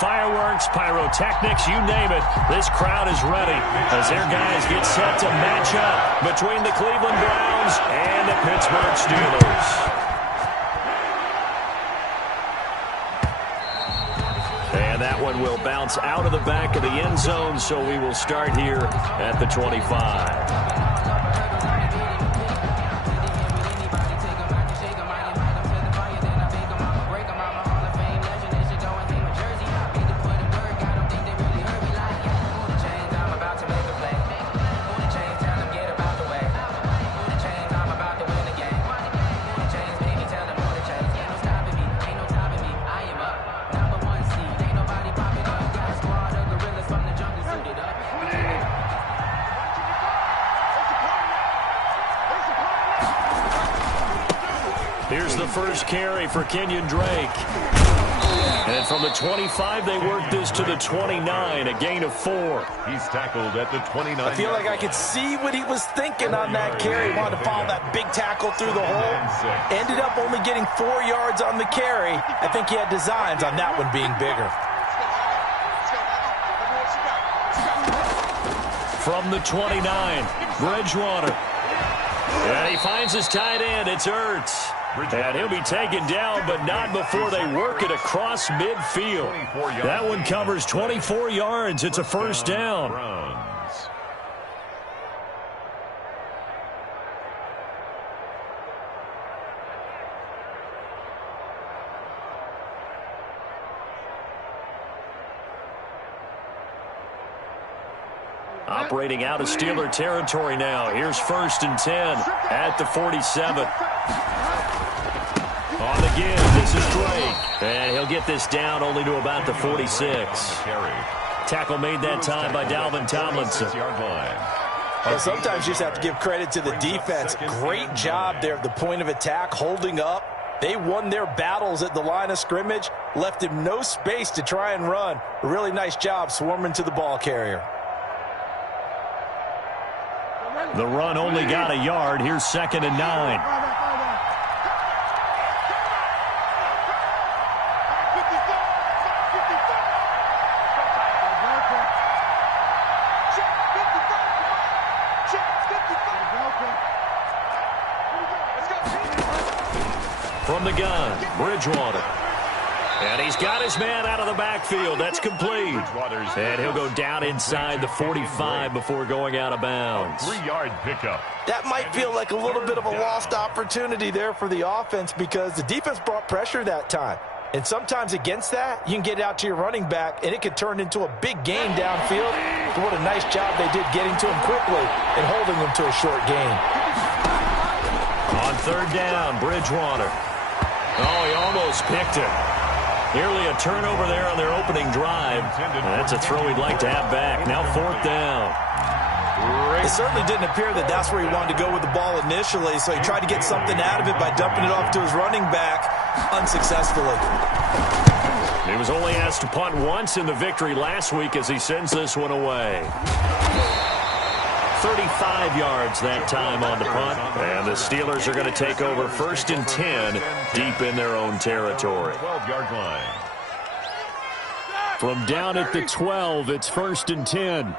Fireworks, pyrotechnics, you name it. This crowd is ready as their guys get set to match up between the Cleveland Browns and the Pittsburgh Steelers. And that one will bounce out of the back of the end zone, so we will start here at the 25. Here's the first carry for Kenyon Drake. And from the 25, they work this to the 29, a gain of 4. He's tackled at the 29. I feel like I could see what he was thinking on that carry. He wanted to follow that big tackle through the hole. Ended up only getting 4 yards on the carry. I think he had designs on that one being bigger. From the 29, Bridgewater. And he finds his tight end. It's Ertz. And he'll be taken down, but not before they work it across midfield. That one covers 24 yards. It's a first down. Operating out of Steeler territory now. Here's 1st and 10 at the 47. On the give, this is Drake. And he'll get this down only to about the 46. Tackle made that time by Dalvin Tomlinson. And sometimes you just have to give credit to the defense. Great job there at the point of attack, holding up. They won their battles at the line of scrimmage, left him no space to try and run. A really nice job swarming to the ball carrier. The run only got a yard. Here's 2nd and 9. From the gun, Bridgewater. And he's got his man out of the backfield. That's complete. And he'll go down inside the 45 before going out of bounds. 3-yard pickup. That might feel like a little bit of a lost opportunity there for the offense because the defense brought pressure that time. And sometimes against that, you can get out to your running back, and it could turn into a big gain downfield. But what a nice job they did getting to him quickly and holding him to a short gain. On 3rd down, Bridgewater. Oh, he almost picked it. Nearly a turnover there on their opening drive. That's a throw he'd like to have back. Now 4th down. It certainly didn't appear that that's where he wanted to go with the ball initially, so he tried to get something out of it by dumping it off to his running back unsuccessfully. He was only asked to punt once in the victory last week as he sends this one away. 35 yards that time on the punt. And the Steelers are going to take over 1st and 10 deep in their own territory. 12-yard line. From down at the 12, it's 1st and 10.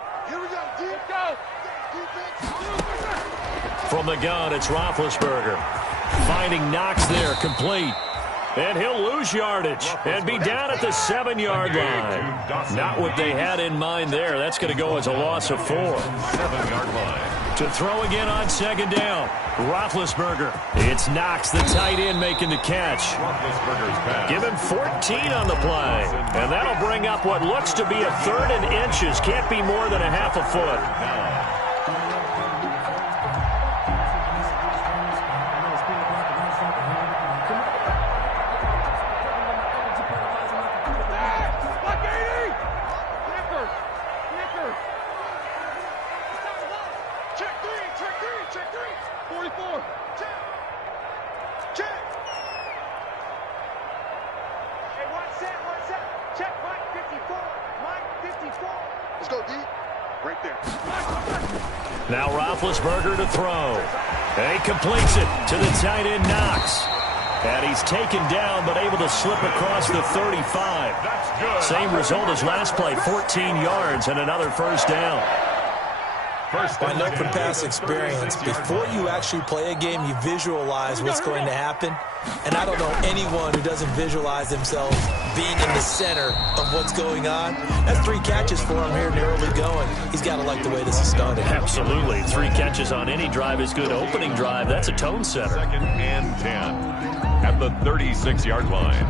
From the gun, it's Roethlisberger. Finding Knox there, complete. And he'll lose yardage and be down at the 7-yard line. Not what they had in mind there. That's going to go as a loss of 4. 7-yard line. To throw again on 2nd down. Roethlisberger. It's Knox, the tight end, making the catch. Give him 14 on the play. And that'll bring up what looks to be a 3rd and inches. Can't be more than a half a foot. Now Roethlisberger to throw. And he completes it to the tight end, Knox. And he's taken down, but able to slip across the 35. Same result as last play, 14 yards and another first down. I know from past experience, before you actually play a game, you visualize what's going to happen. And I don't know anyone who doesn't visualize themselves being in the center of what's going on. That's 3 catches for him here in the early going. He's got to like the way this is started. Absolutely. 3 catches on any drive is good. Opening drive, that's a tone setter. 2nd and 10 at the 36-yard line.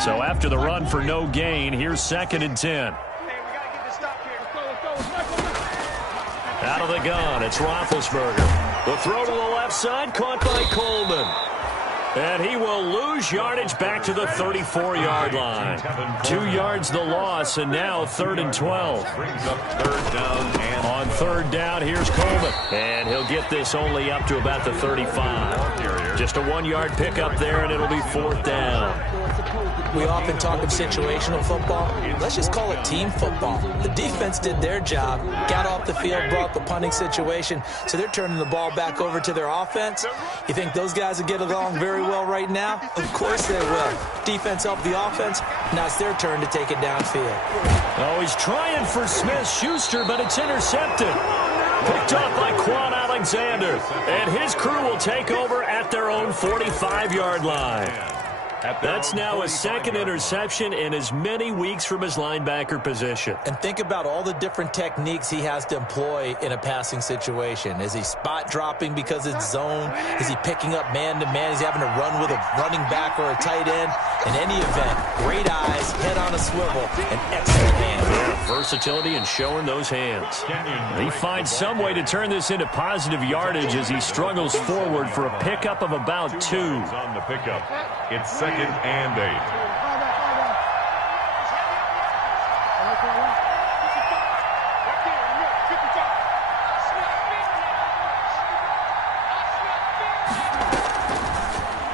So after the run for no gain, here's 2nd and 10. Out of the gun, it's Roethlisberger. The throw to the left side, caught by Coleman. And he will lose yardage back to the 34-yard line. 2 yards the loss, and now 3rd and 12. Brings up 3rd down. And on 3rd down, here's Coleman. And he'll get this only up to about the 35. Just a 1-yard pickup there, and it'll be 4th down. We often talk of situational football. Let's just call it team football. The defense did their job, got off the field, brought the punting situation, so they're turning the ball back over to their offense. You think those guys will get along very well right now? Of course they will. Defense helped the offense. Now it's their turn to take it downfield. Oh, he's trying for Smith-Schuster, but it's intercepted. Picked off by Quan Alexander. And his crew will take over at their own 45-yard line. That's now a 2nd interception in as many weeks from his linebacker position. And think about all the different techniques he has to employ in a passing situation. Is he spot dropping because it's zone? Is he picking up man-to-man? Is he having to run with a running back or a tight end? In any event, great eyes, head on a swivel, and excellent hands. Yeah, versatility and showing those hands. He finds some way to turn this into positive yardage as he struggles forward for a pickup of about 2. On the pickup, it's 2nd and 8.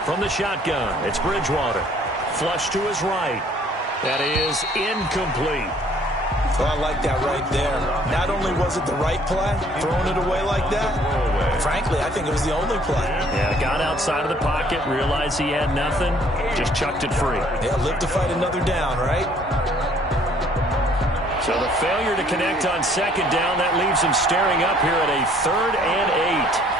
From the shotgun, it's Bridgewater. Flush to his right. That is incomplete. Well, I like that right there. Not only was it the right play, throwing it away like that, frankly, I think it was the only play. Yeah, got outside of the pocket, realized he had nothing, just chucked it free. Yeah, live to fight another down, right? So the failure to connect on 2nd down, that leaves him staring up here at a 3rd and 8.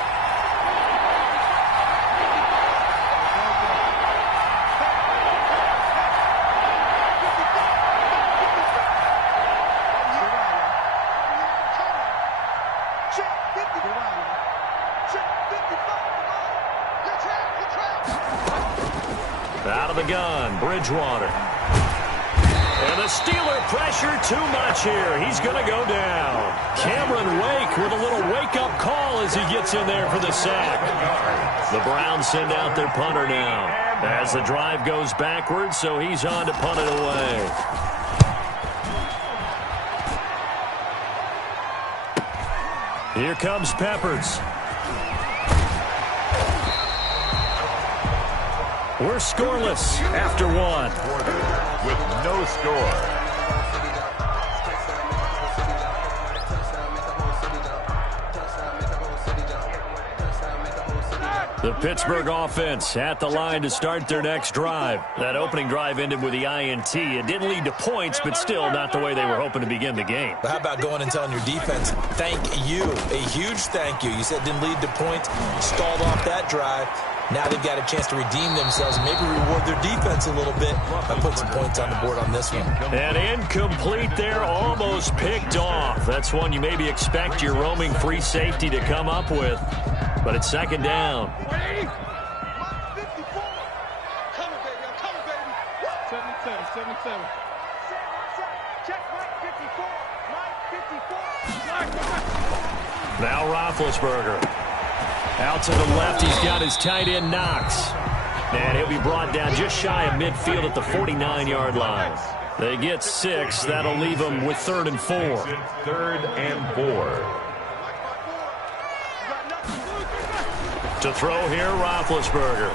Out of the gun, Bridgewater. And the Steeler pressure too much here. He's going to go down. Cameron Wake with a little wake-up call as he gets in there for the sack. The Browns send out their punter now as the drive goes backwards, so he's on to punt it away. Here comes Peppers. We're scoreless after 1. With no score. The Pittsburgh offense at the line to start their next drive. That opening drive ended with the INT. It didn't lead to points, but still not the way they were hoping to begin the game. But how about going and telling your defense, thank you, a huge thank you. You said it didn't lead to points, stalled off that drive. Now they've got a chance to redeem themselves and maybe reward their defense a little bit by putting some points on the board on this one. And incomplete there, almost picked off. That's one you maybe expect your roaming free safety to come up with. But it's 2nd down. Now Roethlisberger. Out to the left, he's got his tight end Knox. And he'll be brought down just shy of midfield at the 49-yard line. They get 6. That'll leave them with 3rd and 4. 3rd and 4. To throw here, Roethlisberger.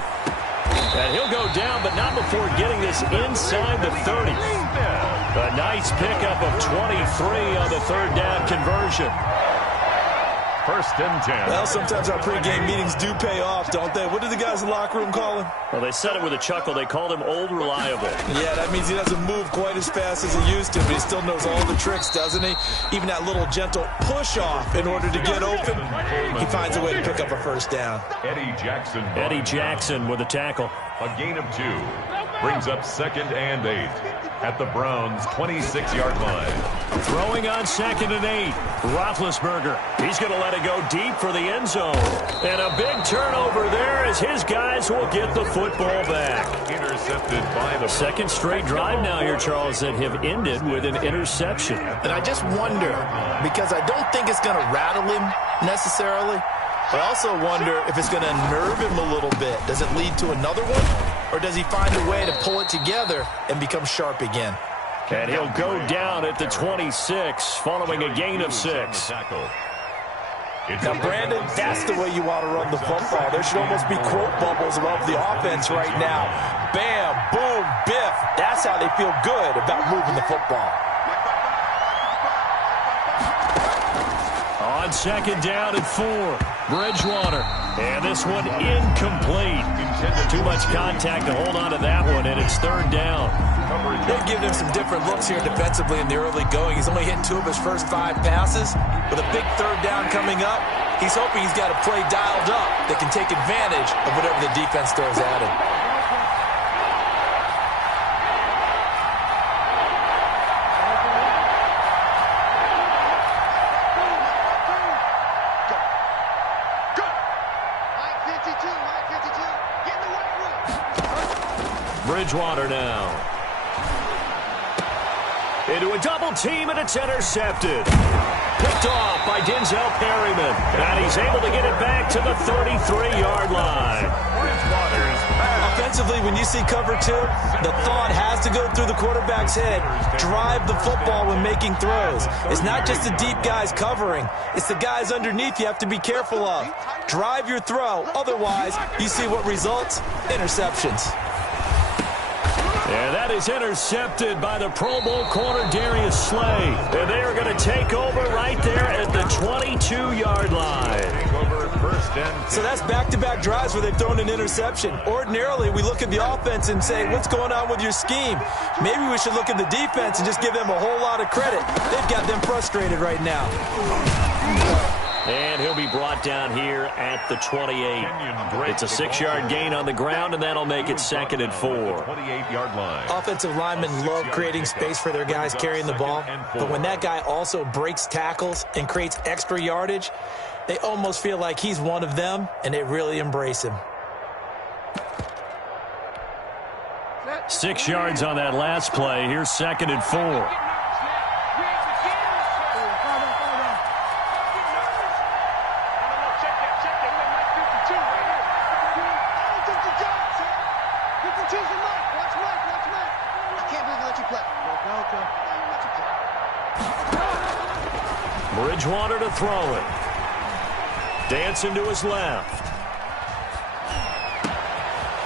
And he'll go down, but not before getting this inside the 30. A nice pickup of 23 on the 3rd down conversion. first and 10. Well, sometimes our pregame meetings do pay off, don't they? What did the guys in the locker room call him? Well, they said it with a chuckle. They called him Old Reliable. Yeah, that means he doesn't move quite as fast as he used to, but he still knows all the tricks, doesn't he? Even that little gentle push-off in order to get open, he finds a way to pick up a first down. Eddie Jackson with a tackle. A gain of 2. Brings up 2nd and 8 at the Browns' 26-yard line. Throwing on 2nd and 8. Roethlisberger. He's going to let it go deep for the end zone. And a big turnover there as his guys will get the football back. Intercepted by the second straight drive now here, Charles, that have ended with an interception. And I just wonder, because I don't think it's going to rattle him necessarily. I also wonder if it's going to unnerve him a little bit. Does it lead to another one? Or does he find a way to pull it together and become sharp again? And he'll go down at the 26 following a gain of 6. Now, Brandon, that's the way you want to run the football. There should almost be quote bubbles above the offense right now. Bam, boom, biff. That's how they feel good about moving the football. On 2nd down and 4, Bridgewater. And this one incomplete. Too much contact to hold on to that one, and it's 3rd down. They've given him some different looks here defensively in the early going. He's only hit 2 of his first 5 passes. With a big 3rd down coming up, he's hoping he's got a play dialed up that can take advantage of whatever the defense throws at him. Bridgewater now. Into a double team, and it's intercepted. Picked off by Denzel Perryman. And he's able to get it back to the 33-yard line. Offensively, when you see cover 2, the thought has to go through the quarterback's head. Drive the football when making throws. It's not just the deep guys covering. It's the guys underneath you have to be careful of. Drive your throw. Otherwise, you see what results? Interceptions. And that is intercepted by the Pro Bowl corner, Darius Slay. And they are going to take over right there at the 22-yard line. So that's back-to-back drives where they've thrown an interception. Ordinarily, we look at the offense and say, what's going on with your scheme? Maybe we should look at the defense and just give them a whole lot of credit. They've got them frustrated right now. And he'll be brought down here at the 28. It's a 6-yard gain on the ground, and that'll make it 2nd and 4. 28-yard line. Offensive linemen love creating space for their guys carrying the ball, but when that guy also breaks tackles and creates extra yardage, they almost feel like he's one of them, and they really embrace him. 6 yards on that last play. Here's 2nd and 4. Bridgewater to throw it. Dancing to his left.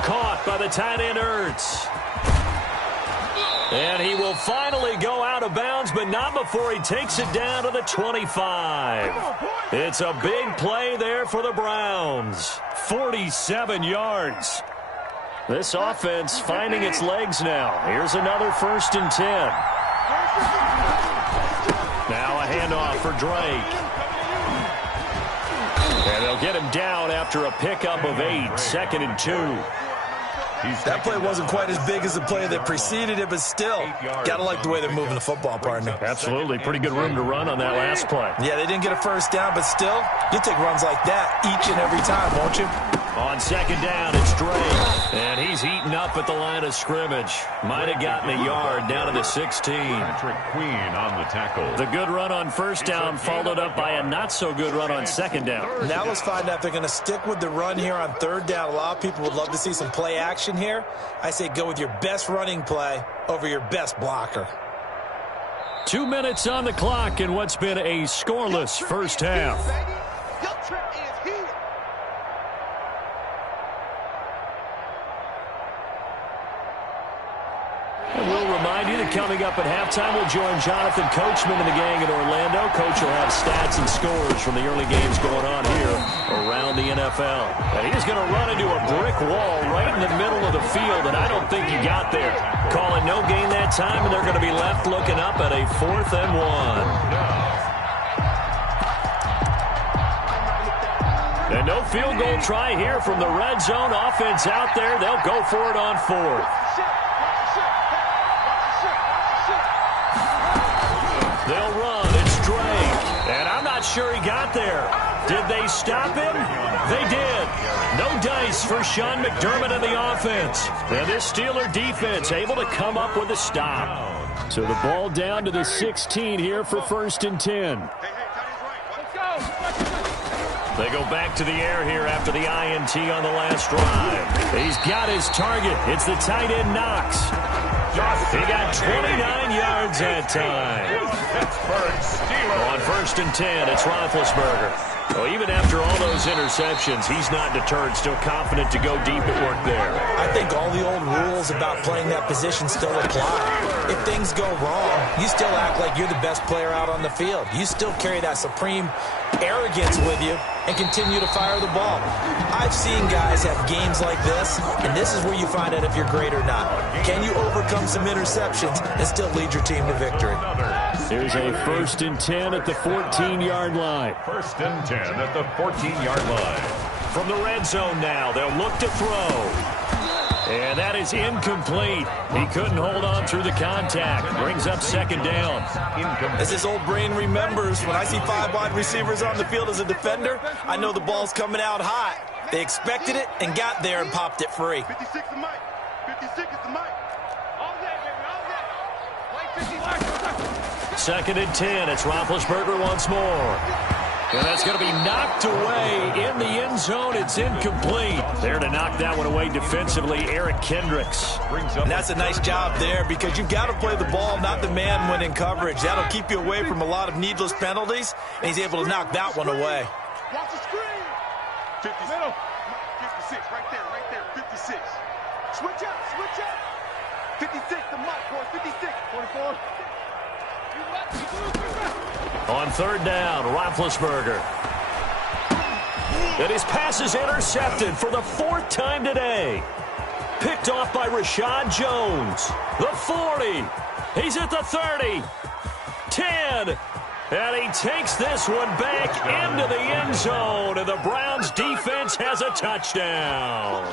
Caught by the tight end, Ertz. And he will finally go out of bounds, but not before he takes it down to the 25. It's a big play there for the Browns. 47 yards. This offense finding its legs now. Here's another 1st and 10. Now a handoff for Drake. And they'll get him down after a pickup of 8. 2nd and 2. That play wasn't quite as big as the play that preceded it, but still, got to like the way they're moving the football, partner. Absolutely. Pretty good room to run on that last play. Yeah, they didn't get a 1st down, but still, you'll take runs like that each and every time, won't you? On 2nd down, it's Drake. And he's eaten up at the line of scrimmage. Might have gotten a yard down to the 16. Patrick Queen on the tackle. The good run on 1st down followed up by a not-so-good run on 2nd down. Now let's find out if they're going to stick with the run here on 3rd down. A lot of people would love to see some play action here. I say go with your best running play over your best blocker. 2 minutes on the clock in what's been a scoreless first half. And we'll remind you that coming up at halftime, we'll join Jonathan Coachman and the gang in Orlando. Coach will have stats and scores from the early games going on here around the NFL. And he's going to run into a brick wall right in the middle of the field, and I don't think he got there. Calling no gain that time, and they're going to be left looking up at a 4th and 1. And no field goal try here from the red zone. Offense out there. They'll go for it on 4th. They'll run. It's Drake. And I'm not sure he got there. Did they stop him? They did. No dice for Sean McDermott and the offense. And this Steeler defense able to come up with a stop. So the ball down to the 16 here for 1st and 10. They go back to the air here after the INT on the last drive. He's got his target. It's the tight end Knox. He got 29 yards that time. On 1st and 10, it's Roethlisberger. Well, even after all those interceptions, he's not deterred, still confident to go deep at work there. I think all the old rules about playing that position still apply. If things go wrong, you still act like you're the best player out on the field. You still carry that supreme arrogance with you and continue to fire the ball. I've seen guys have games like this, and this is where you find out if you're great or not. Can you overcome some interceptions and still lead your team to victory? Here's a 1st and 10 at the 14-yard line. 1st and 10 at the 14-yard line. From the red zone now, they'll look to throw. And that is incomplete. He couldn't hold on through the contact. Brings up 2nd down. As his old brain remembers, when I see 5 wide receivers on the field as a defender, I know the ball's coming out hot. They expected it and got there and popped it free. 56 is Mike. 56 is the Mike. All day, baby, all day. Like 56. 2nd and 10. It's Roethlisberger once more. And that's going to be knocked away in the end zone. It's incomplete. There to knock that one away defensively, Eric Kendricks. And that's a nice job there because you've got to play the ball, not the man when in coverage. That'll keep you away from a lot of needless penalties, and he's able to knock that one away. Watch the screen. 50 middle. 56, right there, 56. Switch up. 56, the Mike, boy, 56. 44. On 3rd down, Roethlisberger. And his pass is intercepted for the 4th time today. Picked off by Rashad Jones. The 40. He's at the 30. 10. And he takes this one back into the end zone. And the Browns defense has a touchdown.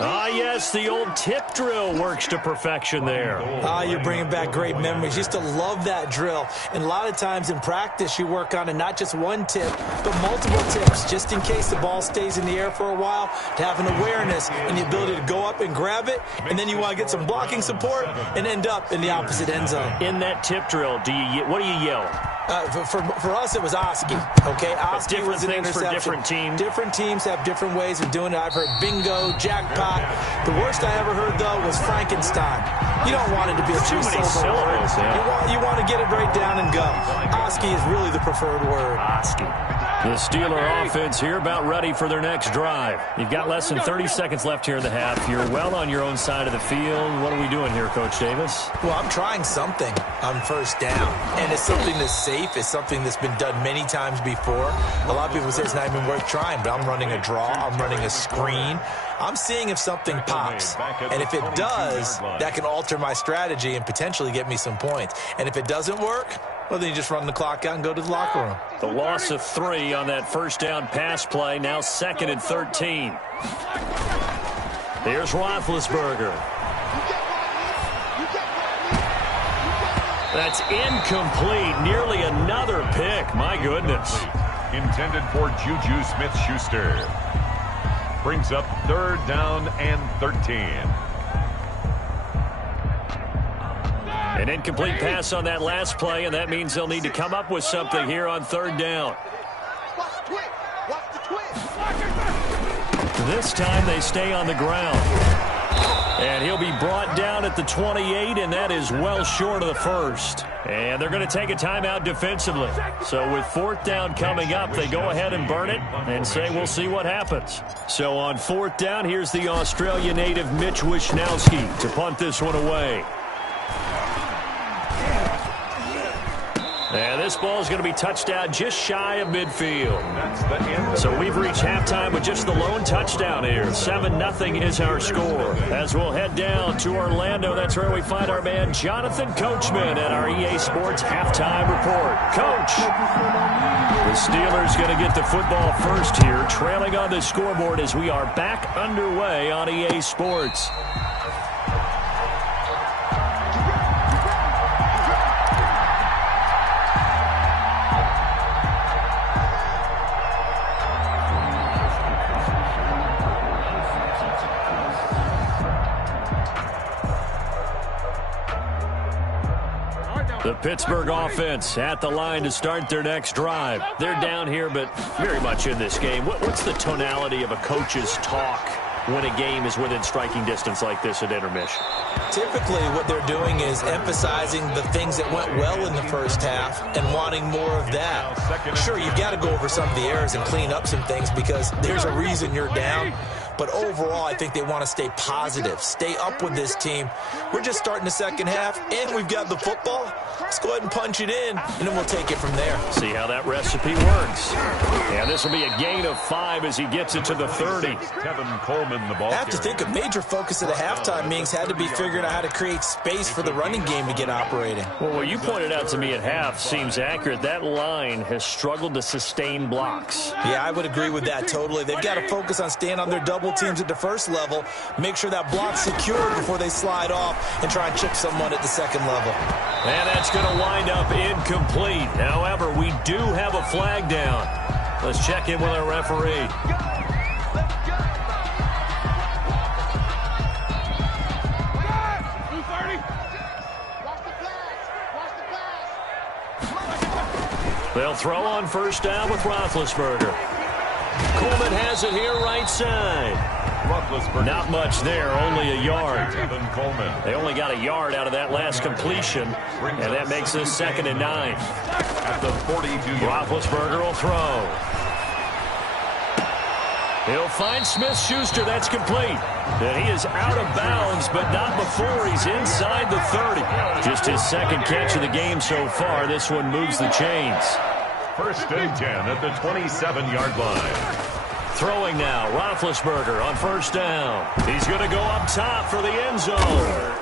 Ah, yes, the old tip drill works to perfection there. Ah, you're bringing back great memories. Used to love that drill. And a lot of times in practice, you work on it, not just one tip, but multiple tips, just in case the ball stays in the air for a while, to have an awareness and the ability to go up and grab it, and then you want to get some blocking support and end up in the opposite end zone. In that tip drill, what do you yell? For us, it was Oski. Okay, Oski was an interception. For different teams. Different teams have different ways of doing it. I've heard bingo, jackpot. The worst I ever heard, though, was Frankenstein. You don't want it to be a too many syllables. Yeah. You want to get it right down and go. Oski is really the preferred word. Oski. The Steeler offense here about ready for their next drive. You've got less than 30 seconds left here in the half. You're well on your own side of the field. What are we doing here, Coach Davis? Well, I'm trying something on 1st down. And it's something that's safe. It's something that's been done many times before. A lot of people say it's not even worth trying, but I'm running a draw. I'm running a screen. I'm seeing if something pops. And if it does, that can alter my strategy and potentially get me some points. And if it doesn't work, well, then you just run the clock out and go to the locker room. The loss of 3 on that 1st down pass play, now 2nd and 13. Here's Roethlisberger. That's incomplete. Nearly another pick. My goodness. Intended for Juju Smith-Schuster. Brings up 3rd down and 13. An incomplete pass on that last play, and that means they'll need to come up with something here on 3rd down. This time they stay on the ground. And he'll be brought down at the 28, and that is well short of the first. And they're going to take a timeout defensively. So with 4th down coming up, they go ahead and burn it and say we'll see what happens. So on 4th down, here's the Australia native Mitch Wishnowsky to punt this one away. And this ball is going to be touched out just shy of midfield. So we've reached halftime with just the lone touchdown here. 7-0 is our score. As we'll head down to Orlando, that's where we find our man Jonathan Coachman at our EA Sports Halftime Report. Coach, the Steelers going to get the football first here, trailing on the scoreboard as we are back underway on EA Sports. The Pittsburgh offense at the line to start their next drive. They're down here, but very much in this game. What's the tonality of a coach's talk when a game is within striking distance like this at intermission? Typically, what they're doing is emphasizing the things that went well in the first half and wanting more of that. Sure, you've got to go over some of the errors and clean up some things because there's a reason you're down. But overall, I think they want to stay positive, stay up with this team. We're just starting the second half, and we've got the football. Let's go ahead and punch it in, and then we'll take it from there. See how that recipe works. And this will be a gain of 5 as he gets it to the 30. Kevin Coleman, the ball. I have to think a major focus of the halftime meetings had to be figuring out how to create space for the running game to get operating. Well, what you pointed out to me at half seems accurate. That line has struggled to sustain blocks. Yeah, I would agree with that totally. They've got to focus on staying on their double teams at the first level, make sure that block's secure before they slide off and try and chip someone at the second level. And that's going to wind up incomplete. However, we do have a flag down. Let's check in with our referee. They'll throw on first down with Roethlisberger. Coleman has it here right side. Not much there, only a yard. They only got a yard out of that last completion, and that makes this 2nd and 9. At the 42-yard. Roethlisberger will throw. He'll find Smith-Schuster. That's complete. And he is out of bounds, but not before he's inside the 30. Just his 2nd catch of the game so far. This one moves the chains. 1st and 10 at the 27-yard line. Throwing now, Roethlisberger on first down. He's going to go up top for the end zone.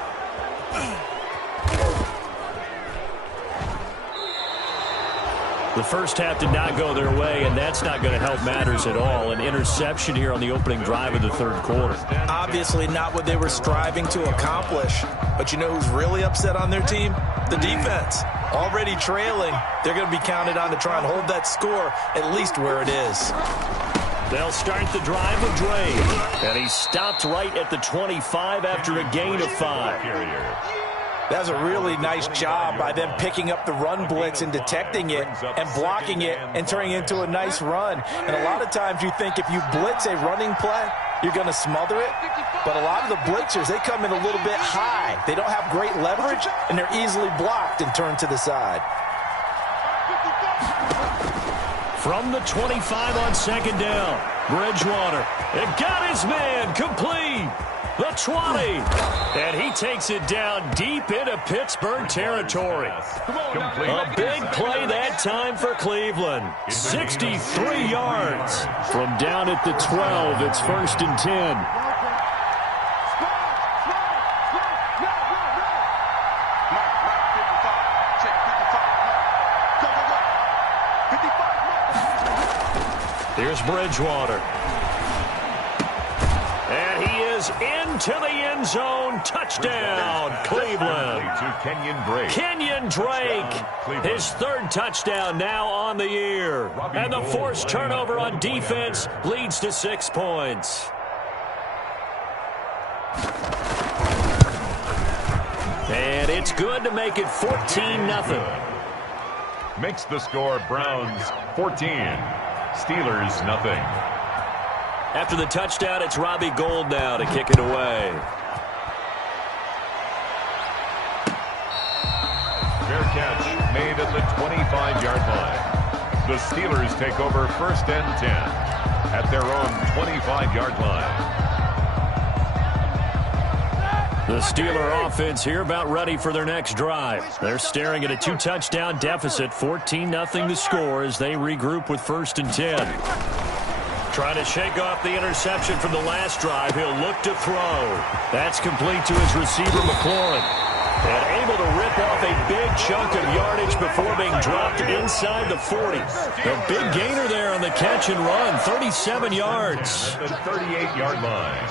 The first half did not go their way, and that's not going to help matters at all. An interception here on the opening drive of the 3rd quarter. Obviously not what they were striving to accomplish. But you know who's really upset on their team? The defense. Already trailing. They're going to be counted on to try and hold that score at least where it is. They'll start the drive with Drake. And he stopped right at the 25 after a gain of 5. That was a really nice job by them picking up the run blitz and detecting it and blocking it and turning it into a nice run. And a lot of times you think if you blitz a running play, you're going to smother it. But a lot of the blitzers, they come in a little bit high. They don't have great leverage, and they're easily blocked and turned to the side. From the 25 on 2nd down, Bridgewater. It got his man complete. The 20. And he takes it down deep into Pittsburgh territory. A big play that time for Cleveland. 63 yards. From down at the 12, it's 1st and 10. Here's Bridgewater. And he is into the end zone. Touchdown, Cleveland. To Kenyon Drake. His 3rd touchdown now on the year. And the forced turnover on defense leads to 6 points. And it's good to make it 14-0. Makes the score Browns 14. Steelers nothing. After the touchdown, it's Robbie Gould now to kick it away. Fair catch made at the 25-yard line. The Steelers take over 1st and 10 at their own 25-yard line. The Steeler offense here about ready for their next drive. They're staring at a 2-touchdown deficit, 14-0 to score as they regroup with 1st and 10. Trying to shake off the interception from the last drive. He'll look to throw. That's complete to his receiver, McLaurin. And able to rip off a big chunk of yardage before being dropped inside the 40. A big gainer there on the catch and run, 37 yards. At the 38-yard line.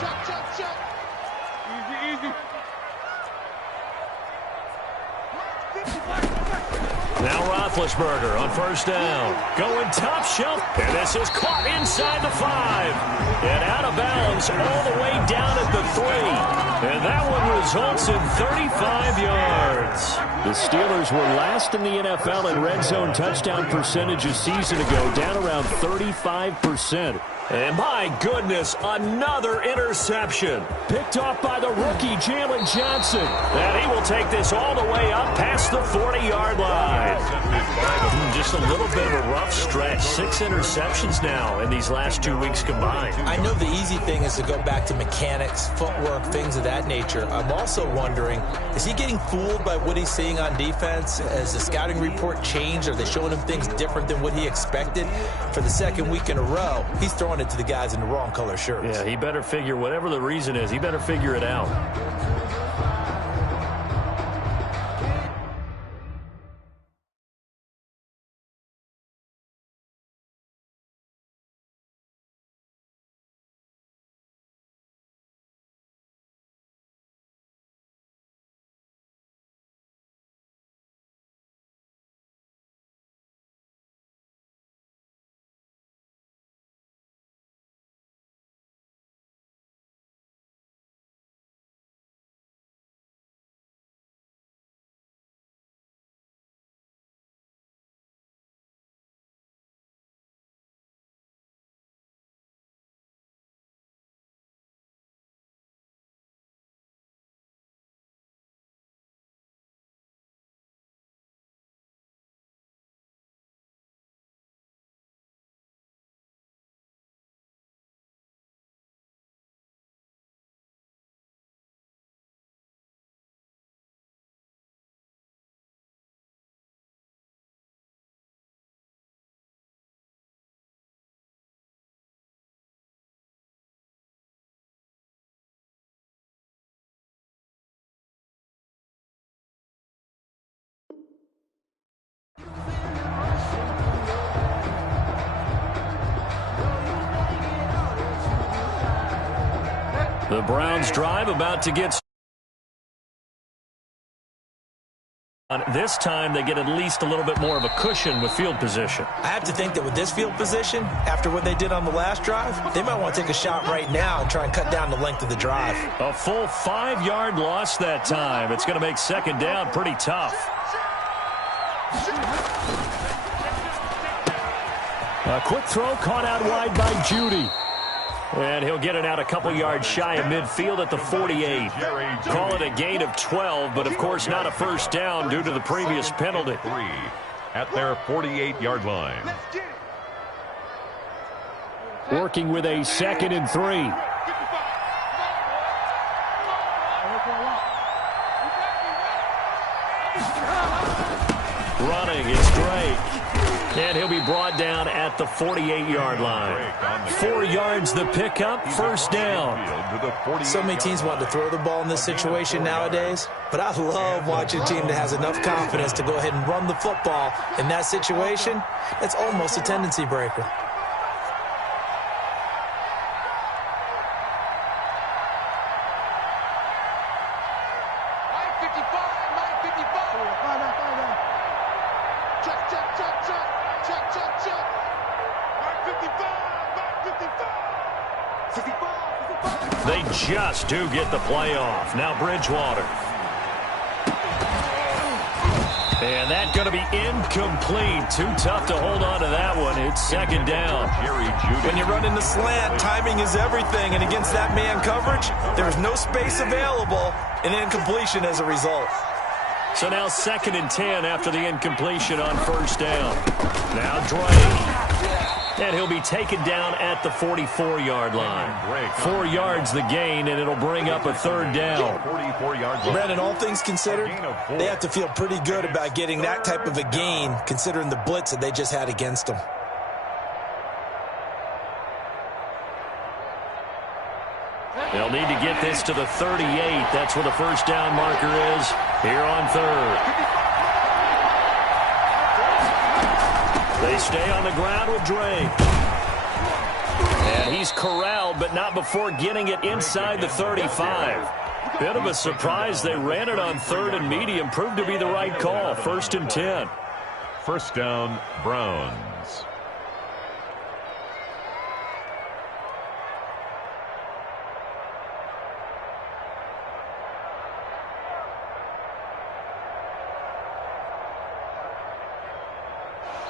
Now Roethlisberger on 1st down. Going top shelf. And this is caught inside the 5. And out of bounds all the way down at the 3. And that one results in 35 yards. The Steelers were last in the NFL in red zone touchdown percentage a season ago, down around 35%. And my goodness, another interception. Picked off by the rookie, Jalen Johnson. And he will take this all the way up past the 40-yard line. Just a little bit of a rough stretch. 6 interceptions now in these last 2 weeks combined. I know the easy thing is to go back to mechanics, footwork, things of that nature. I'm also wondering, is he getting fooled by what he's seeing on defense? Has the scouting report changed? Are they showing him things different than what he expected? For the 2nd week in a row, he's throwing it to the guys in the wrong color shirts. Yeah, he better figure, whatever the reason is, he better figure it out. The Browns drive about to get started. This time they get at least a little bit more of a cushion with field position. I have to think that with this field position, after what they did on the last drive, they might want to take a shot right now and try and cut down the length of the drive. A full 5-yard loss that time. It's going to make 2nd down pretty tough. A quick throw caught out wide by Judy. And he'll get it out a couple yards shy of midfield at the 48. Call it a gain of 12, but of course not a 1st down due to the previous penalty. At their 48-yard line. Working with a 2nd and 3. Running is Drake. And he'll be brought down at the 48-yard line. 4 yards the pickup, 1st down. So many teams want to throw the ball in this situation nowadays, but I love watching a team that has enough confidence to go ahead and run the football. In that situation, that's almost a tendency breaker. They just do get the playoff. Now Bridgewater. And that's going to be incomplete. Too tough to hold on to that one. It's 2nd down. When you run in the slant, timing is everything. And against that man coverage, there's no space available and incompletion as a result. So now 2nd and 10 after the incompletion on first down. Now Drake. And he'll be taken down at the 44-yard line. 4 yards the gain, and it'll bring up a 3rd down. Brandon, all things considered, they have to feel pretty good about getting that type of a gain, considering the blitz that they just had against them. They'll need to get this to the 38. That's where the first down marker is here on 3rd. They stay on the ground with Drake. And he's corralled, but not before getting it inside the 35. Bit of a surprise. They ran it on 3rd and medium. Proved to be the right call. 1st and 10. First down, Browns.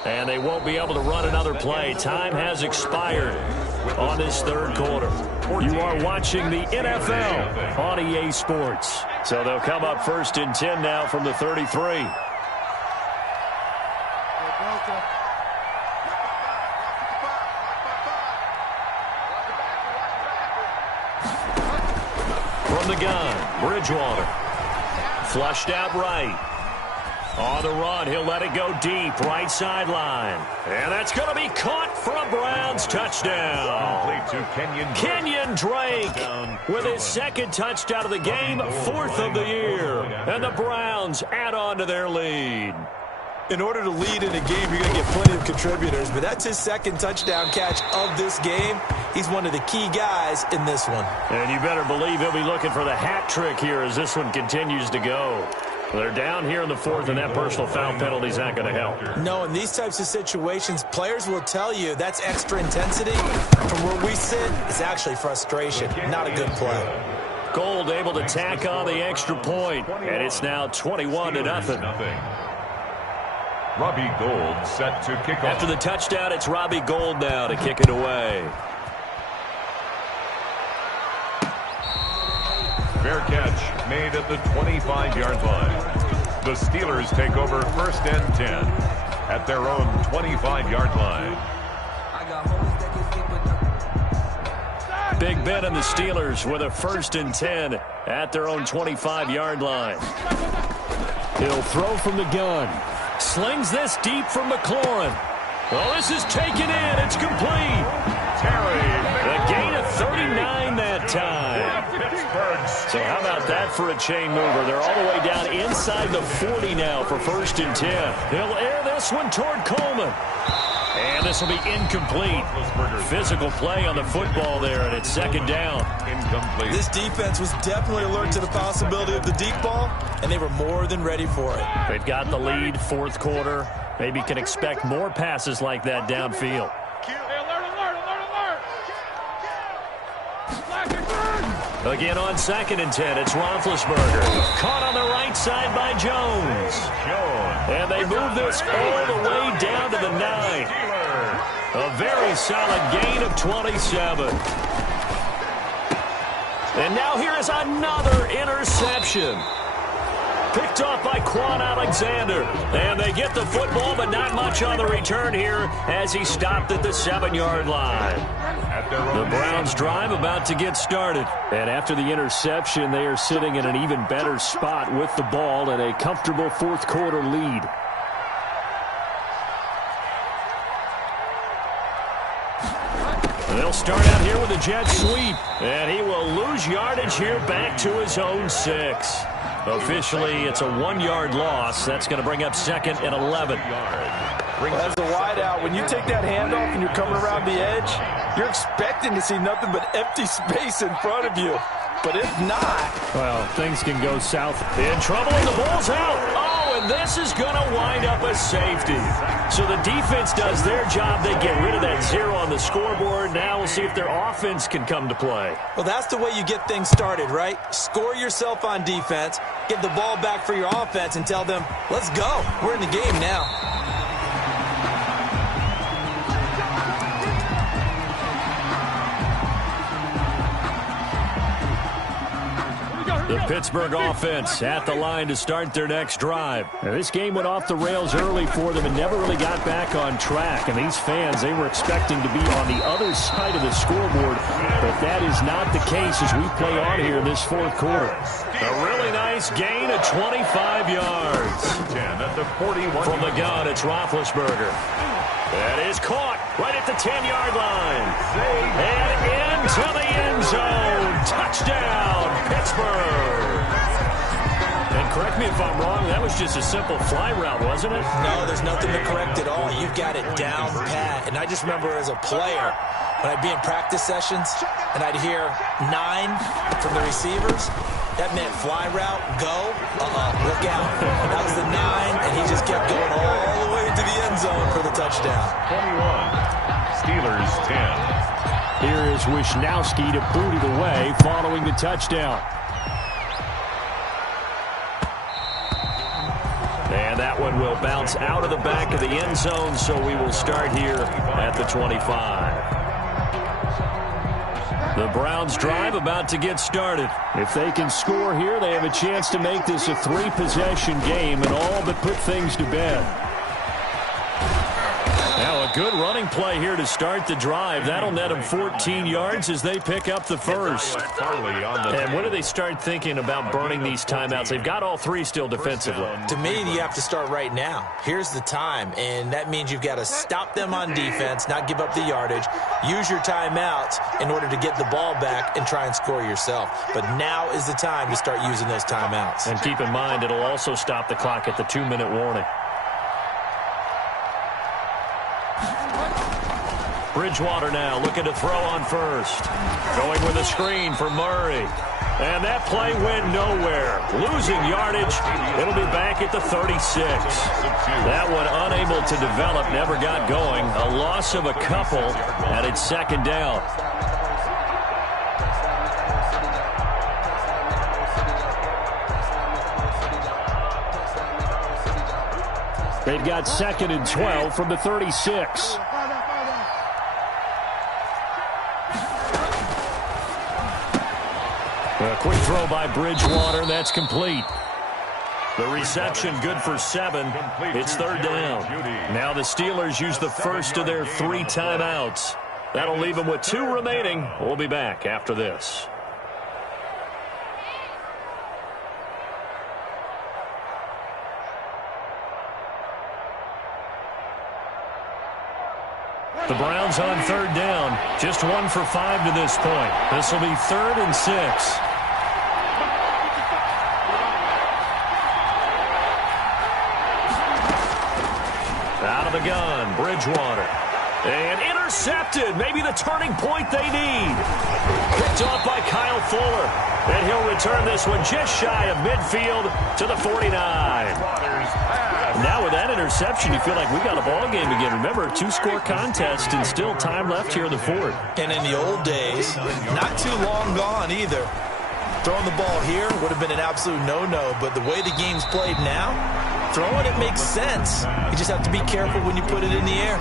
And they won't be able to run another play. Time has expired on this 3rd quarter. You are watching the NFL on EA Sports. So they'll come up 1st and 10 now from the 33. From the gun, Bridgewater. Flushed out right. On the run, he'll let it go deep, right sideline. And that's going to be caught for a Browns touchdown. Kenyon Drake with his 2nd touchdown of the game, 4th of the year. And the Browns add on to their lead. In order to lead in a game, you're going to get plenty of contributors, but that's his 2nd touchdown catch of this game. He's one of the key guys in this one. And you better believe he'll be looking for the hat trick here as this one continues to go. They're down here in the 4th, and that personal foul penalty is not going to help. No, in these types of situations, players will tell you that's extra intensity. From where we sit, it's actually frustration, not a good play. Gold able to tack on the extra point, and it's now 21-0. Robbie Gould set to kick off. After the touchdown, it's Robbie Gould now to kick it away. Fair catch made at the 25-yard line. The Steelers take over 1st and 10 at their own 25-yard line. Big Ben and the Steelers with a 1st and 10 at their own 25-yard line. He'll throw from the gun. Slings this deep from McLaurin. Well, this is taken in. It's complete. The gain of 39 that time. So how about that for a chain mover? They're all the way down inside the 40 now for 1st and 10. He'll air this one toward Coleman. And this will be incomplete. Physical play on the football there, and it's 2nd down. Incomplete. This defense was definitely alert to the possibility of the deep ball, and they were more than ready for it. They've got the lead, 4th quarter. Maybe can expect more passes like that downfield. Again on 2nd and 10, it's Roethlisberger. Caught on the right side by Jones. And they move this all the way down to the 9. A very solid gain of 27. And now here is another interception. Picked off by Quan Alexander. And they get the football, but not much on the return here as he stopped at the 7-yard line. The Browns drive about to get started. And after the interception, they are sitting in an even better spot with the ball and a comfortable 4th quarter lead. They'll start out here with a jet sweep. And he will lose yardage here back to his own 6. Officially, it's a 1-yard loss. That's going to bring up 2nd and 11. Well, as a wideout, when you take that handoff and you're coming around the edge, you're expecting to see nothing but empty space in front of you. But if not... well, things can go south. In trouble, and the ball's out. Oh, and this is going to wind up a safety. So the defense does their job. They get rid of that 0 on the scoreboard. Now we'll see if their offense can come to play. Well, that's the way you get things started, right? Score yourself on defense, give the ball back for your offense, and tell them, let's go. We're in the game now. The Pittsburgh offense at the line to start their next drive. Now, this game went off the rails early for them and never really got back on track. And these fans, they were expecting to be on the other side of the scoreboard. But that is not the case as we play on here in this fourth quarter. A really nice gain of 25 yards. 10 at the 41. From the gun, it's Roethlisberger. That is caught right at the 10-yard line. And into the end zone. Touchdown, Pittsburgh. And correct me if I'm wrong, that was just a simple fly route, wasn't it? No, there's nothing to correct at all. You've got it down pat. And I just remember as a player, when I'd be in practice sessions and I'd hear 9 from the receivers, that meant fly route, go, look out. That was the 9, and he just kept going all the way into the end zone for the touchdown. 21, Steelers 10. Here is Wisnowski to boot it away following the touchdown. And that one will bounce out of the back of the end zone, so we will start here at the 25. The Browns drive about to get started. If they can score here, they have a chance to make this a 3-possession game and all but put things to bed. Now a good running play here to start the drive. That'll net them 14 yards as they pick up the first. And when do they start thinking about burning these timeouts? They've got all 3 still defensively. To me, you have to start right now. Here's the time, and that means you've got to stop them on defense, not give up the yardage, use your timeouts in order to get the ball back and try and score yourself. But now is the time to start using those timeouts. And keep in mind, it'll also stop the clock at the 2-minute warning. Bridgewater now looking to throw on first. Going with a screen for Murray. And that play went nowhere. Losing yardage. It'll be back at the 36. That one unable to develop, never got going. A loss of a couple, and it's second down. They've got 2nd and 12 from the 36. A quick throw by Bridgewater. That's complete. The reception good for 7. It's 3rd down. Now the Steelers use the first of their 3 timeouts. That'll leave them with 2 remaining. We'll be back after this. The Browns on 3rd down. Just 1 for 5 to this point. This will be 3rd and 6. Out of the gun, Bridgewater. And intercepted. Maybe the turning point they need. Picked off by Kyle Fuller. And he'll return this one just shy of midfield to the 49. Now with that interception, you feel like we got a ball game again. Remember, a 2-score contest and still time left here in the 4th. And in the old days, not too long gone either. Throwing the ball here would have been an absolute no-no, but the way the game's played now, throwing it makes sense. You just have to be careful when you put it in the air.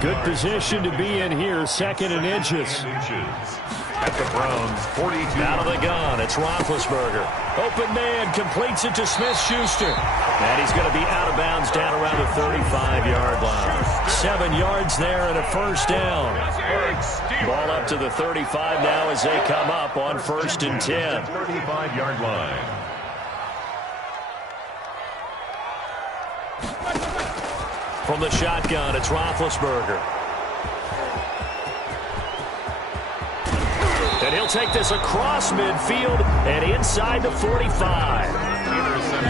Good position to be in here, 2nd and inches. At the Browns, 42. Out of the gun, it's Roethlisberger. Open man, completes it to Smith-Schuster. And he's going to be out of bounds down around the 35-yard line. 7 yards there and a 1st down. Ball up to the 35 now as they come up on 1st and 10. 35-yard line. From the shotgun, it's Roethlisberger. And he'll take this across midfield and inside the 45.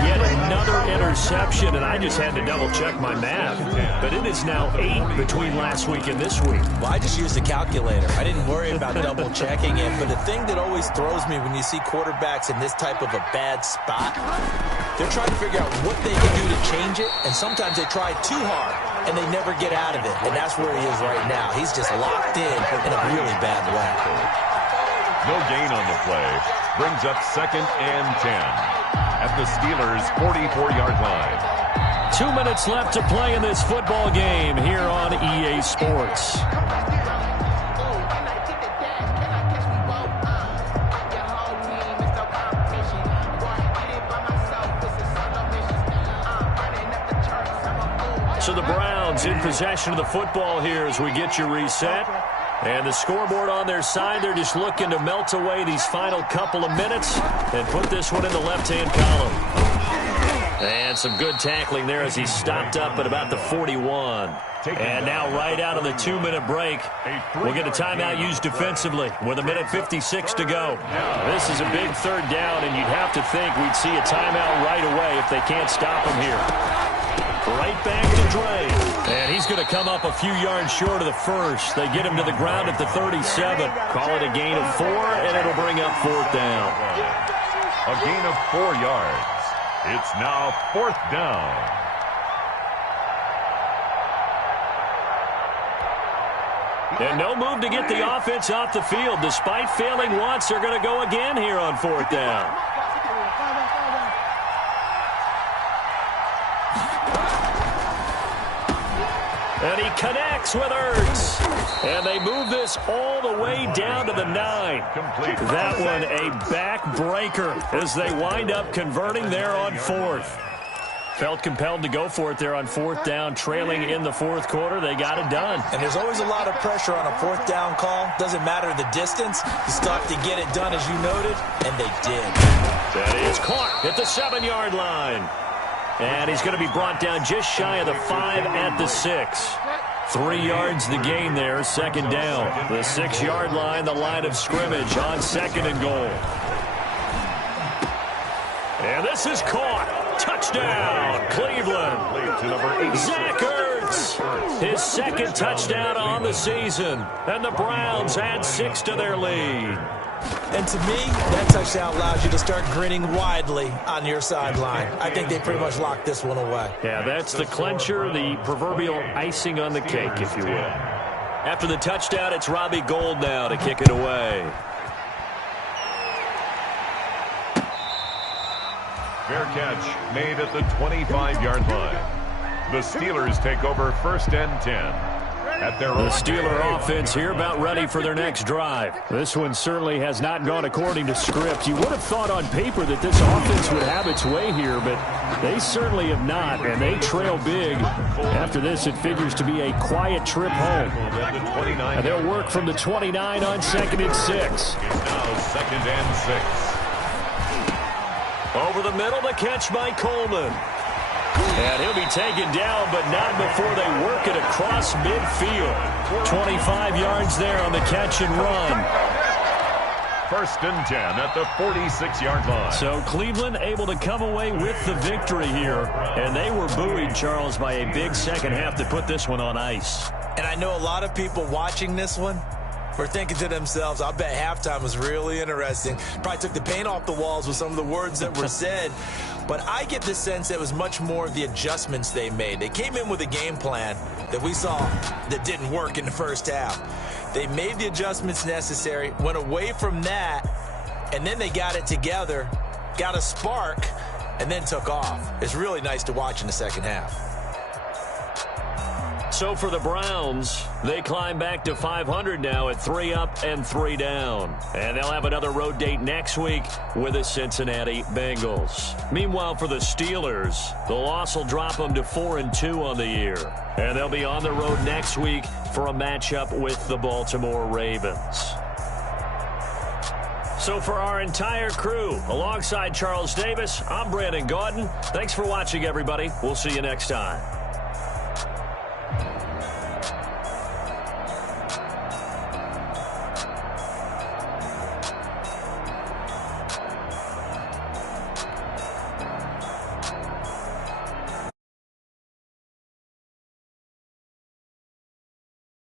Yet another interception, and I just had to double-check my math. But it is now 8 between last week and this week. Well, I just used a calculator. I didn't worry about double-checking it. But the thing that always throws me when you see quarterbacks in this type of a bad spot, they're trying to figure out what they can do to change it, and sometimes they try too hard, and they never get out of it. And that's where he is right now. He's just locked in a really bad way. No gain on the play. Brings up 2nd and 10. At the Steelers' 44-yard line. 2 minutes left to play in this football game here on EA Sports. So the Browns in possession of the football here as we get you reset. And the scoreboard on their side, they're just looking to melt away these final couple of minutes and put this one in the left-hand column. And some good tackling there as he stopped up at about the 41. And now right out of the 2-minute break, we'll get a timeout used defensively with 1:56 to go. This is a big third down, and you'd have to think we'd see a timeout right away if they can't stop him here. Right back to Dre. And he's going to come up a few yards short of the first. They get him to the ground at the 37. Call it a gain of 4, and it'll bring up 4th down. A gain of 4 yards. It's now 4th down. And no move to get the offense off the field. Despite failing once, they're going to go again here on 4th down. And he connects with Ertz. And they move this all the way down to the 9. Complete. That one a backbreaker as they wind up converting there on 4th. Felt compelled to go for it there on 4th down, trailing in the 4th quarter. They got it done. And there's always a lot of pressure on a 4th down call. Doesn't matter the distance. You still have to get it done, as you noted, and they did. That is caught at the 7-yard line. And he's going to be brought down just shy of the 5 at the 6. 3 yards the gain there, 2nd down. The 6-yard line, the line of scrimmage on 2nd and goal. And this is caught. Touchdown, Cleveland. Zach Ertz, his 2nd touchdown on the season. And the Browns add 6 to their lead. And to me, that touchdown allows you to start grinning widely on your sideline. I think they pretty much locked this one away. Yeah, that's the clincher, the proverbial icing on the cake, if you will. After the touchdown, it's Robbie Gould now to kick it away. Fair catch made at the 25-yard line. The Steelers take over 1st and 10. The Steeler offense here about ready for their next drive. This one certainly has not gone according to script. You would have thought on paper that this offense would have its way here, but they certainly have not, and they trail big. After this, it figures to be a quiet trip home. And they'll work from the 29 on 2nd and 6. Now 2nd and 6. Over the middle, the catch by Coleman. And he'll be taken down, but not before they work it across midfield. 25 yards there on the catch and run. 1st and 10 at the 46-yard line. So Cleveland able to come away with the victory here. And they were buoyed, Charles, by a big second half to put this one on ice. And I know a lot of people watching this one were thinking to themselves, I bet halftime was really interesting. Probably took the paint off the walls with some of the words that were said. But I get the sense that it was much more the adjustments they made. They came in with a game plan that we saw that didn't work in the first half. They made the adjustments necessary, went away from that, and then they got it together, got a spark, and then took off. It's really nice to watch in the second half. So for the Browns, they climb back to 500 now at 3 up and 3 down. And they'll have another road date next week with the Cincinnati Bengals. Meanwhile, for the Steelers, the loss will drop them to 4-2 on the year. And they'll be on the road next week for a matchup with the Baltimore Ravens. So for our entire crew, alongside Charles Davis, I'm Brandon Gaudin. Thanks for watching, everybody. We'll see you next time.